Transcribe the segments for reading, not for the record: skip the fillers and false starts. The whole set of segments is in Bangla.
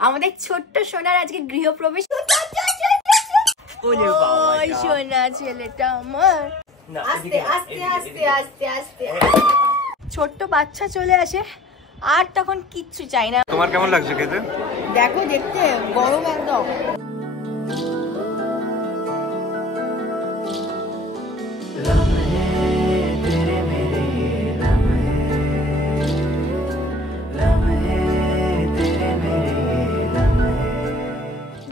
আমাদের ছোট্ট সোনার আজকে গৃহপ্রবেশ। ওই সোনা ছেলেটা আমার। আস্তে আস্তে আস্তে আস্তে আস্তে ছোট্ট বাচ্চা চলে আসে আর তখন কিচ্ছু চাই না। তোমার কেমন লাগছে খেতে? দেখো দেখতে গরম একদম।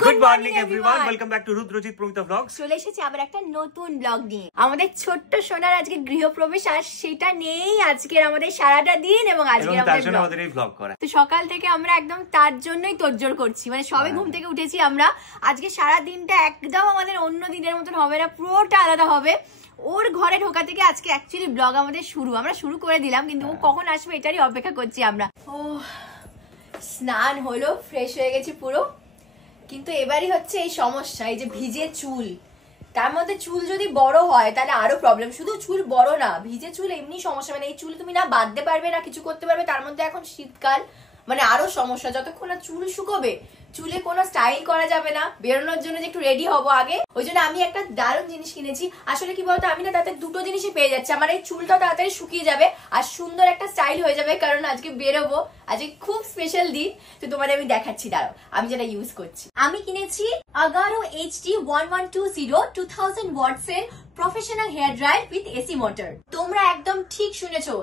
Good morning everyone, welcome back to Rudrojit Promita Vlogs. চলে এসেছি আবার একটা নতুন ব্লগ নিয়ে। আমাদের ছোট্ট সোনার আজকে গৃহপ্রবেশ আর সেটা নেই আজকের আমাদের সারাটা দিন এবং আজকে আমাদের এই ব্লগ করা। তো সকাল থেকে আমরা একদম তার জন্যই তোড়জোড় করছি, মানে সবে ঘুম থেকে উঠেছি আমরা। আজকে সারা দিনটা একদম আমাদের অন্য দিনের মতন হবে না, পুরোটা আলাদা হবে। ওর ঘরে ঢোকা থেকে আজকে অ্যাকচুয়ালি ব্লগ আমাদের আমরা শুরু করে দিলাম, কিন্তু ও কখন আসবে এটারই অপেক্ষা করছি আমরা। ও স্নান হলো, ফ্রেশ হয়ে গেছি পুরো, কিন্তু এবারই হচ্ছে এই সমস্যা, এই যে ভিজে চুল। তার মধ্যে চুল যদি বড় হয় তাহলে আরো প্রবলেম। শুধু চুল বড় না, ভিজে চুল এমনি সমস্যা। মানে এই চুল তুমি না বাঁধতে পারবে না কিছু করতে পারবে, তার মধ্যে এখন শীতকাল, মানে আরো সমস্যা। যতক্ষণ না চুল শুকোবে চুলে কোনো স্টাইল করা যাবে না। বেরোনোর জন্য যে একটু রেডি হবো আগে, ওই জন্য আমি একটা দারুণ জিনিস কিনেছি। আসলে কি বলতো, আমি না তাতে দুটো জিনিসই পেয়ে যাচ্ছি। আমার এই চুলটা তাড়াতাড়ি শুকিয়ে যাবে আর সুন্দর একটা স্টাইল হয়ে যাবে, কারণ আজকে বেরোবো, আজকে খুব স্পেশাল দিন। তো তোমাদের আমি দেখাচ্ছি, দাঁড়াও আমি যেটা ইউজ করছি। আমি কিনেছি Agaro HD 1120 2000 ওয়াটস এর professional hair dryer with AC motor. তোমরা একদম ঠিক শুনেছো,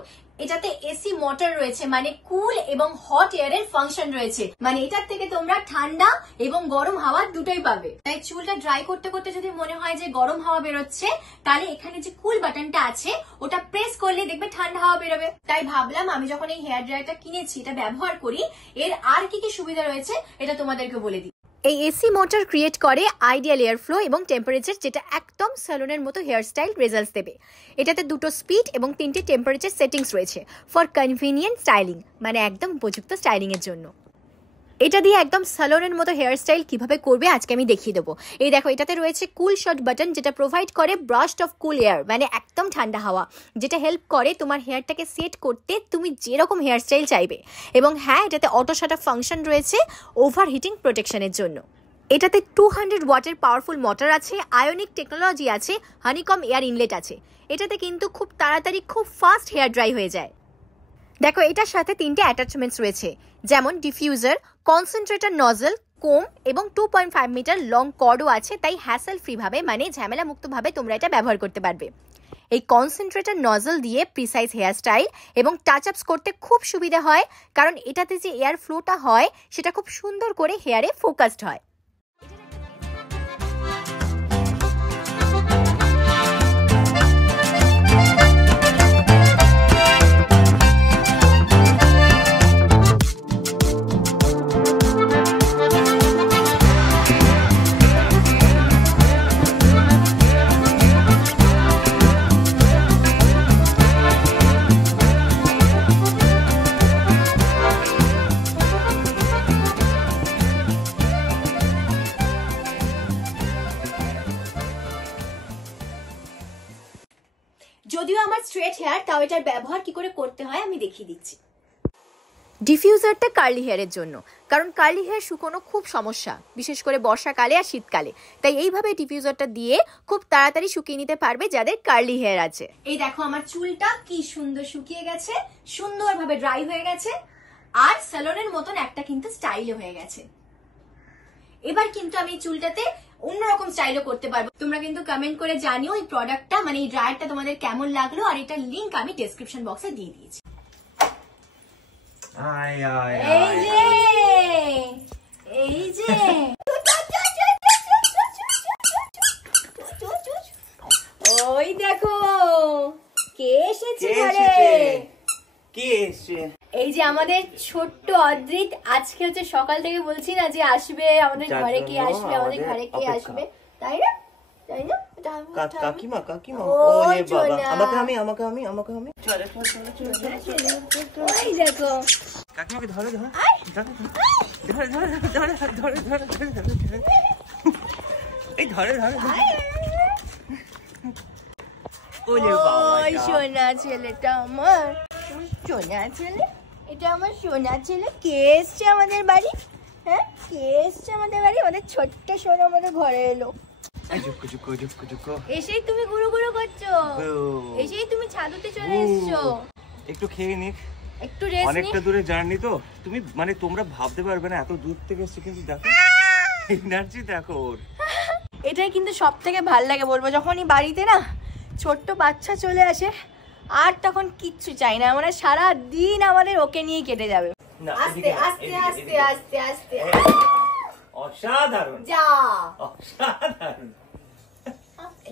এটাতে এসি মোটর রয়েছে, মানে কুল এবং হট এয়ারের ফাংশন রয়েছে। মানে এটার থেকে তোমরা ঠান্ডা এবং গরম হাওয়া দুটোই পাবে। তাই চুলটা ড্রাই করতে করতে যদি মনে হয় যে গরম হাওয়া বেরোচ্ছে, তাহলে এখানে যে কুল বাটনটা আছে ওটা প্রেস করলে দেখবে ঠান্ডা হাওয়া বেরোবে। তাই ভাবলাম আমি যখন এই হেয়ার ড্রায়ারটা কিনেছি এটা ব্যবহার করি, এর আর কি কি সুবিধা রয়েছে এটা তোমাদেরকে বলে দিই। এই এসি মোটর ক্রিয়েট করে আইডিয়াল এয়ার ফ্লো এবং টেম্পারেচার, যেটা একদম স্যালুনের মতো হেয়ার স্টাইল রেজাল্টস দেবে। এটাতে দুটো স্পিড এবং 3টে টেম্পারেচার সেটিংস রয়েছে ফর কনভিনিয়েন্ট স্টাইলিং, মানে একদম উপযুক্ত স্টাইলিং এর জন্য। এটা দিয়ে একদম স্যালুনের মতো হেয়ার স্টাইল কিভাবে করবে আজকে আমি দেখিয়ে দেবো। এই দেখো, এটাতে রয়েছে কুল শট বাটন, যেটা প্রোভাইড করে ব্রাস্ট অফ কুল এয়ার, মানে একদম ঠান্ডা হাওয়া, যেটা হেল্প করে তোমার হেয়ারটাকে সেট করতে তুমি যেরকম হেয়ার স্টাইল চাইবে। এবং হ্যাঁ, এটাতে অটো শাট অফ ফাংশন রয়েছে ওভার হিটিং প্রোটেকশনের জন্য। এটাতে 200 ওয়াটের পাওয়ারফুল মোটর আছে, আয়োনিক টেকনোলজি আছে, হানিকম এয়ার ইনলেট আছে। এটাতে কিন্তু খুব তাড়াতাড়ি খুব ফাস্ট হেয়ার ড্রাই হয়ে যায়। দেখো, এটার সাথে 3টে অ্যাটাচমেন্টস রয়েছে, যেমন ডিফিউজার, কনসেন্ট্রেটর নজল, কোম এবং 2.5 মিটার লং কর্ডও আছে। তাই হ্যাসেল ফ্রি ভাবে, মানে ঝামেলা মুক্ত ভাবে তোমরা এটা ব্যবহার করতে পারবে। এই কনসেন্ট্রেটর নজল দিয়ে প্রিসাইজ হেয়ার স্টাইল এবং টাচ আপস করতে খুব সুবিধা হয়, কারণ এটাতে যে এয়ার ফ্লোটা হয় সেটা খুব সুন্দর করে হেয়ারে ফোকাসড হয়। যদিও আমার স্ট্রেট হেয়ার, তাও এটার ব্যবহার কি করে করতে হয় আমি দেখিয়ে দিচ্ছি। ডিফিউজারটা কার্লি হেয়ারের জন্য, কারণ কার্লি হেয়ার শুকোনো খুব সমস্যা, বিশেষ করে বর্ষাকালে আর শীতকালে। তাই এইভাবে ডিফিউজারটা দিয়ে খুব তাড়াতাড়ি শুকিয়ে নিতে পারবে যাদের কার্লি হেয়ার আছে। এই দেখো, আমার চুলটা কি সুন্দর শুকিয়ে গেছে, সুন্দরভাবে ড্রাই হয়ে গেছে, আর স্যালনের মতন একটা কিন্তু স্টাইলও হয়ে গেছে। এবার কিন্তু আমি এই চুলটাতে অন্যরকম স্টাইলও করতে পারবো। তোমরা কিন্তু কমেন্ট করে জানিও এই প্রোডাক্টটা, মানে এই ড্রায়ারটা তোমাদের কেমন লাগলো, আর এটার লিংক আমি ডেসক্রিপশন বক্সে দিয়ে দিয়েছি। এই যে ওই দেখো কে এসেছে ঘরে। এই যে আমাদের ছোট্ট অদ্রিত, আজকে হচ্ছে সকাল থেকে বলছি না যে আসবে আমাদের ঘরে, কে আসবে আমাদের ঘরে, কে আসবে, তাই না? তাই না? কাকিমা কাকিমা, ওরে বাবা, আমাকে আমি ওই দেখো কাকিমাকে ধরে ধরে এই ধরে ওরে বাবা, ওই সোনা ছেলেটা আমার, সোনা ছেলে, এটা আমার সোনা ছেলে। কে এসছে আমাদের বাড়ি? হ্যাঁ কে এসছে আমাদের বাড়ি? আমাদের ছোট্ট সোনা আমাদের ঘরে এলো। এসেই তুমি গুরু গুরু করছো, এসেই তুমি ছাদতে চলে এসছো। একটু খেয়ে নিক, একটু রেস্ট নিক। অনেকটা দূরে জার্নি তো, তুমি মানে তোমরা ভাবতে পারবে না এত দূর থেকে এসেছে, কিন্তু দেখো এনার্জি দেখো ওর। এটাই কিন্তু সব থেকে ভাল লাগে বলবো, যখনই বাড়িতে না ছোট্ট বাচ্চা চলে আসে আর তখন কিচ্ছু চাই না, মানে সারা দিন আমাদের ওকে নিয়ে কেটে যাবে। আস্তে আস্তে আস্তে আস্তে আস্তে অসাধারণ, যা অসাধারণ,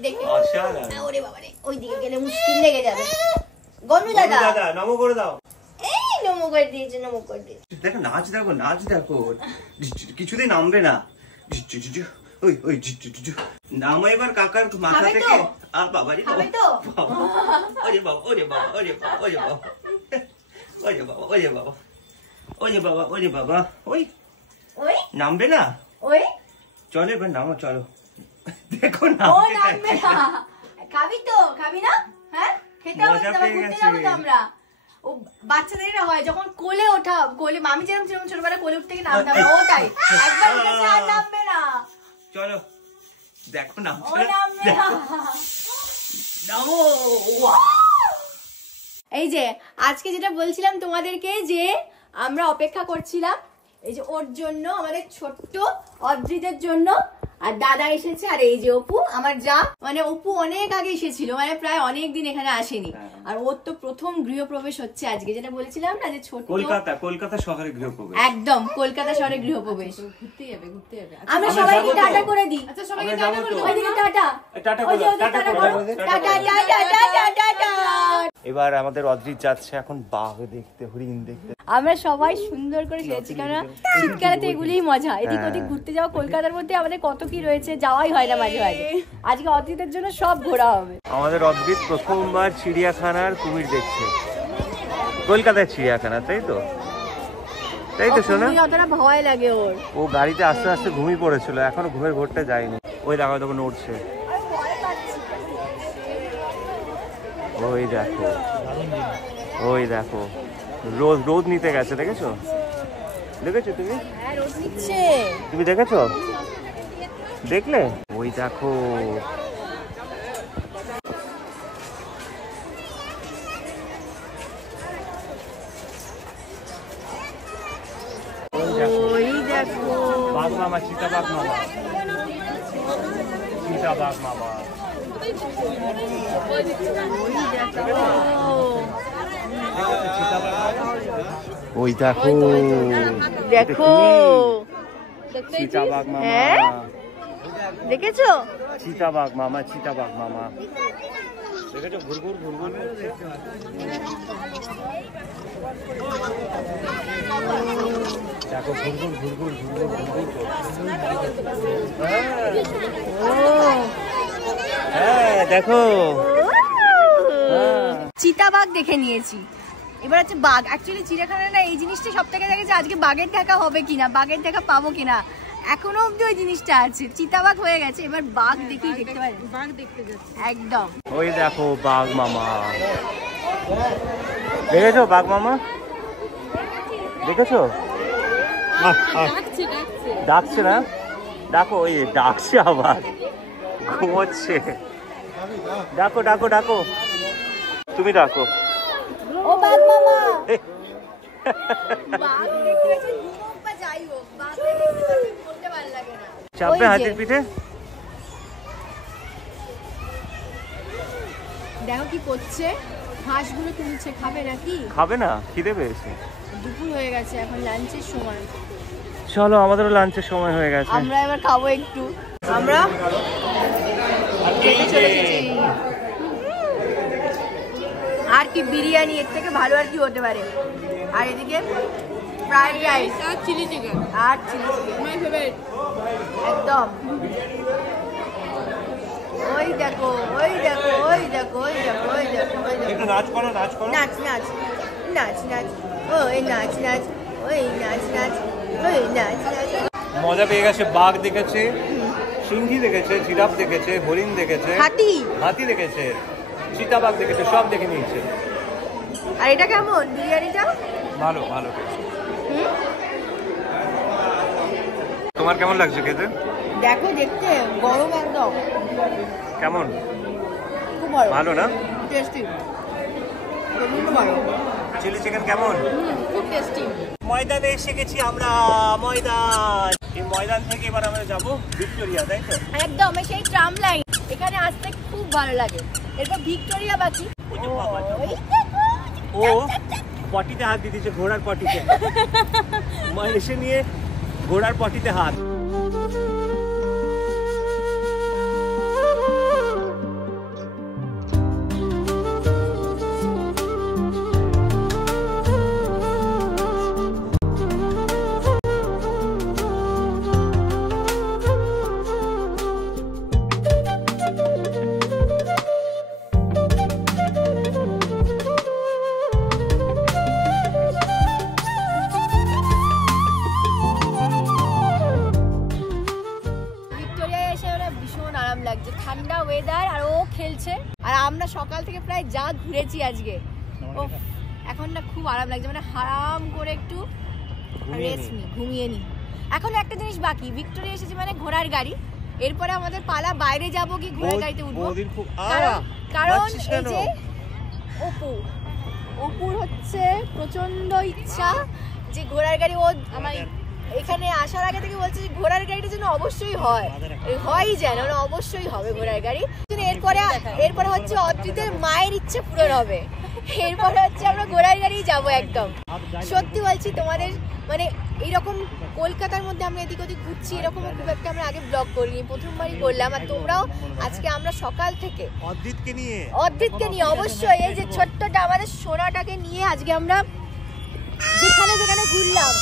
দেখি অসাধারণ। ওরে বাবা রে, ওইদিকে গেলে মুশকিল লেগে যাবে। গনু দাদা নমো করে দাও। এই নমো করে দিয়েছে, নমো করে দিয়েছে। দেখো নাচ দেখো, নাচ দেখো, কিছুতেই নামবে না। ওই ওই নামো এবার কাকার মাথা থেকে। আ বাবা রে বাবা, ওরে বাবা, ওরে বাবা, ওরে বাবা, ওরে বাবা, ওরে বাবা, ওরে বাবা, ওরে বাবা, ওরে বাবা, ওই ওই নামবে না। ওই চলো এবার নামো, চলো। দেখো ও নামবে নামবে না। খাবি তো, খাবি না? হ্যাঁ খেতে হবে, মজা তো পেয়ে ঘুরতে গেছে। যাবো তো আমরা। ও বাচ্চাদের না হয় যখন কোলে ওঠা, কোলে মামি যেরকম ছোটবেলা কোলে উঠতে গিয়ে নামতে হবে, ওটাই একবার উঠেছে আর নামবে না। চলো দেখো ও নামছে না। নামবে না। নামো। এই যে আজকে যেটা বলছিলাম তোমাদেরকে, যে আমরা অপেক্ষা করছিলাম এই যে ওর জন্য, আমাদের ছোট্ট অদ্রিতের জন্য। আর দাদা এসেছে, আর এই যে অপু আমার যা, মানে অপু অনেক আগে এসেছিল, মানে প্রায় অনেক দিন এখানে আসেনি। আর ওর তো প্রথম গৃহপ্রবেশ হচ্ছে আজকে, যেটা বলেছিলাম না যে ছোট কলকাতা শহরে গৃহপ্রবেশ। একদম কলকাতা শহরে গৃহপ্রবেশ। ঘুরতে যাবে। আমরা সবাইকে টাটা করে দিই। আচ্ছা সবাইকে টাটা করে দাও। ওইদিকে টাটা, টাটা ওই যে করো, ওদিকে টাটা টাটা করো, করো। Tata tata tata tata tata. এবার আমাদের অদ্রিত যাচ্ছে এখন বাঘ দেখতে, হরিণ দেখতে। আমরা সবাই সুন্দর করে সেরেছি, কারণ শীতকালে তো এগুলিই মজা। এদিক ওদিক ঘুরতে যাওয়া, কলকাতার মধ্যে আমাদের কত কি রয়েছে, যাওয়াই হয় না মাঝে মাঝে। আজকে অদ্রিতের জন্য সব ঘোরা হবে। আমাদের অদ্রিত প্রথমবার চিড়িয়াখানার কুমির দেখছে, কলকাতার চিড়িয়াখানা, তাই তো? তাই তো শোনা, অতটা ভয় লাগে ওর। ও গাড়িতে আস্তে আস্তে ঘুমিয়ে পড়েছিল, এখনো ঘুমের ঘোরটা যায়নি। ওই দেখো তখন উঠছে, ওই দেখো, ওই দেখো রোদ নিতে গেছে, দেখেছো? দেখেছো তুমি? হ্যাঁ রোদ নিচ্ছে। তুমি দেখেছো? দেখলে? ওই দেখো, ওই দেখো বাঘ মামা, চিতাবাঘ মামা, চিতাবাঘ মামা। ওই দেখো, দেখো চিতাবাঘ মামা, হ্যাঁ? দেখেছো? চিতাবাঘ মামা, চিতাবাঘ মামা, দেখেছো? ঘুরঘুর ঘুরঘুর করছে। দেখো ঘুরঘুর ঘুরঘুর ঘুরঘুর ঘুরঘুর করছে। হ্যাঁ দেখো, চিতাবাঘ দেখে নিয়েছি, এবার হচ্ছে বাঘ। অ্যাকচুয়ালি চিড়িয়াখানায় না এই জিনিসটা সব থেকে দেখেছে, আজকে বাঘের দেখা হবে কিনা, বাঘের দেখা পাবো কিনা, এখনো অব্দি ওই জিনিসটা আছে। চিতাবাঘ হয়ে গেছে, এবার বাঘ দেখি, দেখতে পারেন বাঘ দেখতে যাচ্ছে একদম। ওই দেখো বাঘ মামা, দেখেছো বাঘ মামা? দেখেছো? ডাকছে ডাকছে ডাকছে না? ডাকো, ওই ডাকছে আবার, ঘুমোচ্ছে। ডাকো ডাকো ডাকো, তুমি ডাকো। ও বাঘ মামা, বাঘ দেখতে গেছে, ঘুমোক বা যাই হোক, বাঘ দেখতে বলতে ভালো লাগে না। চাপবে ওই যে, হাতের পিঠে। দেখো কি করছে, হাঁসগুলো তুলছে, খাবে নাকি? খাবে না, খিদে পেয়েছে। দুপুর হয়ে গেছে, এখন লাঞ্চের সময়। চলো, আমাদেরও লাঞ্চের সময় হয়ে গেছে। আমরা এবার খাবো একটু। আমরা খেতে চলে এসেছি। আর কি বিরিয়ানি, এর থেকে ভালো আর কি হতে পারে। আর এদিকে ফ্রাইড রাইস আর চিলি চিকেন, আর চিলি চিকেন, মাই ফেভারিট একদম। ওই দেখো, ওই দেখো, ওই দেখো, ওই দেখো, ওই দেখো, ওই দেখো। একটু নাচ করো, নাচ করো। নাচ নাচ নাচ নাচ, ওই নাচ নাচ, ওই নাচ নাচ, ওই নাচ নাচ। মজা পেয়ে গেছে। বাঘ দেখেছে, সিংহী দেখেছে, জিরাফ দেখেছে, হরিণ দেখেছে, হাতি, হাতি দেখেছে, চিতাবাঘ দেখেছে, সব দেখে নিয়েছে। আর এটা কেমন বিরিয়ানিটা? ভালো ভালো। হুম? তোমার কেমন লাগছে খেতে? দেখো দেখতে গরম একদম। কেমন? খুব ভালো। ভালো না? টেস্টি। খুব ভালো। চিলি চিকেন কেমন? খুব টেস্টি। ময়দানে এসে গেছি আমরা, ময়দান। এই ময়দান থেকে এবার আমরা যাবো ভিক্টোরিয়া, তাই তো? একদম সেই ট্রাম লাইন, এখানে আসতে খুব ভালো লাগে। এরপর ভিক্টোরিয়া বাকি। ও পটিতে হাত দিয়ে দিয়েছে, ঘোড়ার পটিতে। এসে নিয়ে ঘোড়ার পটিতে হাত। ঠান্ডা ওয়েদার আর ও খেলছে, আর আমরা সকাল থেকে প্রায় যা ঘুরেছি আজকে, ও এখন না খুব আরাম লাগছে, মানে আরাম করে একটু রেস্ট নি, ঘুমিয়ে নি। এখন একটা জিনিস বাকি, ভিক্টোরিয়া এসেছে মানে ঘোড়ার গাড়ি, এরপরে আমাদের পালা বাইরে যাব কি ঘোড়ার গাড়িতে উঠবো, কারণ এই যে অপুর হচ্ছে প্রচন্ড ইচ্ছা যে ঘোড়ার গাড়ি, ও আমার এখানে আসার আগে থেকে বলছে যে ঘোড়ার গাড়িটা যেন অবশ্যই হয়ই যেন, অবশ্যই হবে ঘোড়ার গাড়ি। এরপরে হচ্ছে অদ্রিতের মায়ের ইচ্ছে পূরণ হবে, এরপরে হচ্ছে আমরা ঘোড়ার গাড়ি যাবো একদম। সত্যি বলছি তোমাদের, মানে এইরকম কলকাতার মধ্যে আমরা এদিক ওদিক ঘুরছি, এরকম খুব একটা আমরা আগে ব্লগ করিনি, প্রথমবারই করলাম। আর তোমরাও আজকে আমরা সকাল থেকে অদ্রিতকে নিয়ে অবশ্যই এই যে ছোট্টটা আমাদের সোনাটাকে নিয়ে আজকে আমরা যেখানে যেখানে ঘুরলাম।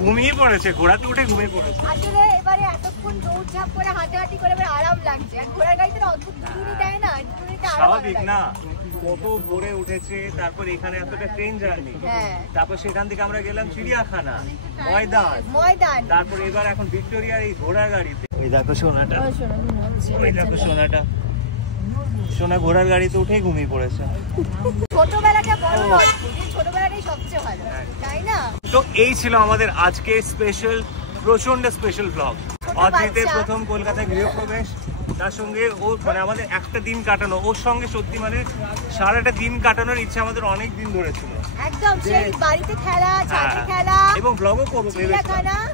ঘুমিয়ে পড়েছে, ঘোড়াতে উঠে ঘুমিয়ে পড়েছে। আসলে এবারে এতক্ষণ দৌড়ঝাঁপ করে হাঁটাহাঁটি করে এবার আরাম লাগছে, আর ঘোড়ার গাড়িতে অদ্ভুত ঘুরি দেয় না, স্বাভাবিক না? কত ভোরে উঠেছে, তারপর এখানে এতটা ট্রেন জার্নি, তারপর সেখান থেকে আমরা গেলাম চিড়িয়াখানা, ময়দান, তারপর এবার এখন ভিক্টোরিয়ার এই ঘোড়ার গাড়িতে। ওই দেখো সোনাটা, ওই দেখো সোনাটা, সোনা ঘোড়ার গাড়িতে উঠেই ঘুমিয়ে পড়েছে। ছোটবেলাটা বড় ছোটবেলাটাই সবচেয়ে ভালো, তাই না? তো এই ছিল আমাদের আজকে স্পেশাল, প্রচন্ড স্পেশাল ব্লগ। অদ্রিতের প্রথম কলকাতায় গৃহপ্রবেশ, তার সঙ্গে ও মানে আমাদের একটা দিন কাটানো, ওর সঙ্গে সত্যি মানে সারাটা দিন কাটানোর ইচ্ছা আমাদের অনেক দিন ধরে ছিল। একদম সেই বাড়িতে খেলা, ছাদে খেলা, এবং ব্লগও করবো ভেবেছিলাম,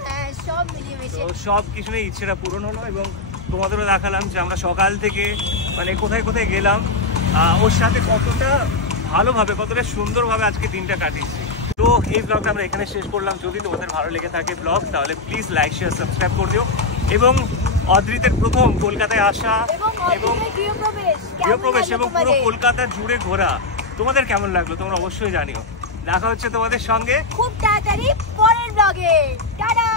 সব মিলিয়ে মিশিয়ে সব কিছু নিয়ে ইচ্ছেটা পূরণ হলো। এবং তোমাদেরও দেখালাম যে আমরা সকাল থেকে মানে কোথায় কোথায় গেলাম, ওর সাথে কতটা ভালোভাবে, কতটা সুন্দরভাবে আজকে দিনটা কাটিয়েছি। তো এই ব্লগটা আমরা এখানে শেষ করলাম। যদি তোমাদের ভালো লেগে থাকে ব্লগ, তাহলে প্লিজ লাইক শেয়ার সাবস্ক্রাইব করে দিও। এবং অদ্রিতের প্রথম কলকাতায় আসা এবং গৃহপ্রবেশ এবং পুরো কলকাতা জুড়ে ঘোরা তোমাদের কেমন লাগলো তোমরা অবশ্যই জানিও। দেখা হচ্ছে তোমাদের সঙ্গে খুব তাড়াতাড়ি পরের ব্লগে। টাটা।